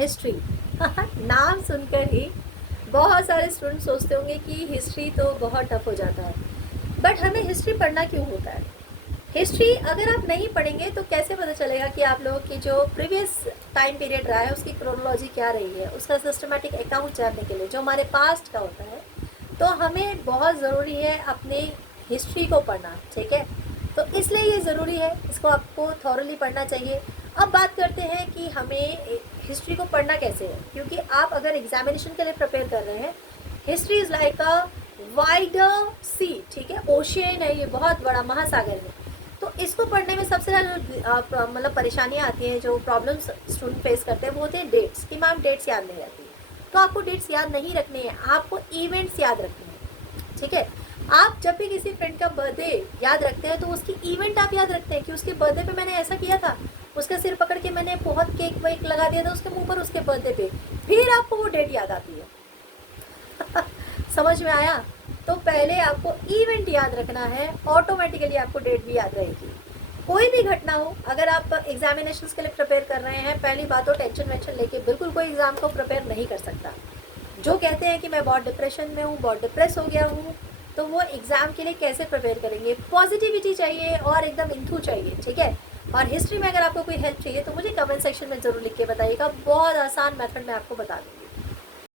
History नाम सुनकर ही बहुत सारे स्टूडेंट सोचते होंगे कि हिस्ट्री तो बहुत टफ हो जाता है, बट हमें हिस्ट्री पढ़ना क्यों होता है? हिस्ट्री अगर आप नहीं पढ़ेंगे तो कैसे पता चलेगा कि आप लोगों की जो प्रीवियस टाइम पीरियड रहा है उसकी क्रोनोलॉजी क्या रही है, उसका सिस्टमेटिक अकाउंट जानने के लिए जो हमारे पास्ट का होता है, तो हमें बहुत ज़रूरी है अपनी हिस्ट्री को पढ़ना, ठीक है? तो इसलिए ये ज़रूरी है, इसको आपको थॉरली पढ़ना चाहिए। अब बात करते हैं कि हमें हिस्ट्री को पढ़ना कैसे है, क्योंकि आप अगर एग्जामिनेशन के लिए प्रिपेयर कर रहे हैं, history is like a wider sea, ठीक है? ओशियन है, ये बहुत बड़ा महासागर है। तो इसको पढ़ने में सबसे ज़्यादा मतलब परेशानियाँ आती हैं, जो प्रॉब्लम्स स्टूडेंट फेस करते हैं वो होते हैं डेट्स, कि मैम डेट्स याद नहीं रहती। तो आपको डेट्स याद नहीं रखनी है, आपको इवेंट्स याद रखने हैं, ठीक है? आप जब भी किसी फ्रेंड का बर्थडे याद रखते हैं तो उसकी इवेंट आप याद रखते हैं कि उसके बर्थडे पे मैंने ऐसा किया था, उसका सिर पकड़ के मैंने बहुत केक वेक लगा दिया था उसके मुंह पर उसके बर्थडे पे, फिर आपको वो डेट याद आती है। समझ में आया? तो पहले आपको इवेंट याद रखना है, ऑटोमेटिकली आपको डेट भी याद रहेगी। कोई भी घटना हो, अगर आप एग्जामिनेशंस के लिए प्रिपेयर कर रहे हैं, पहली बात तो टेंशन वेंशन लेके बिल्कुल कोई एग्जाम को प्रिपेयर नहीं कर सकता। जो कहते हैं कि मैं बहुत डिप्रेशन में हूँ, बहुत डिप्रेस हो गया हूँ, तो वो एग्ज़ाम के लिए कैसे प्रिपेयर करेंगे? पॉजिटिविटी चाहिए और एकदम इंथू चाहिए, ठीक है? और हिस्ट्री में अगर आपको कोई हेल्प चाहिए तो मुझे कमेंट सेक्शन में ज़रूर लिख के बताइएगा, बहुत आसान मेथड मैं आपको बता दूँगी।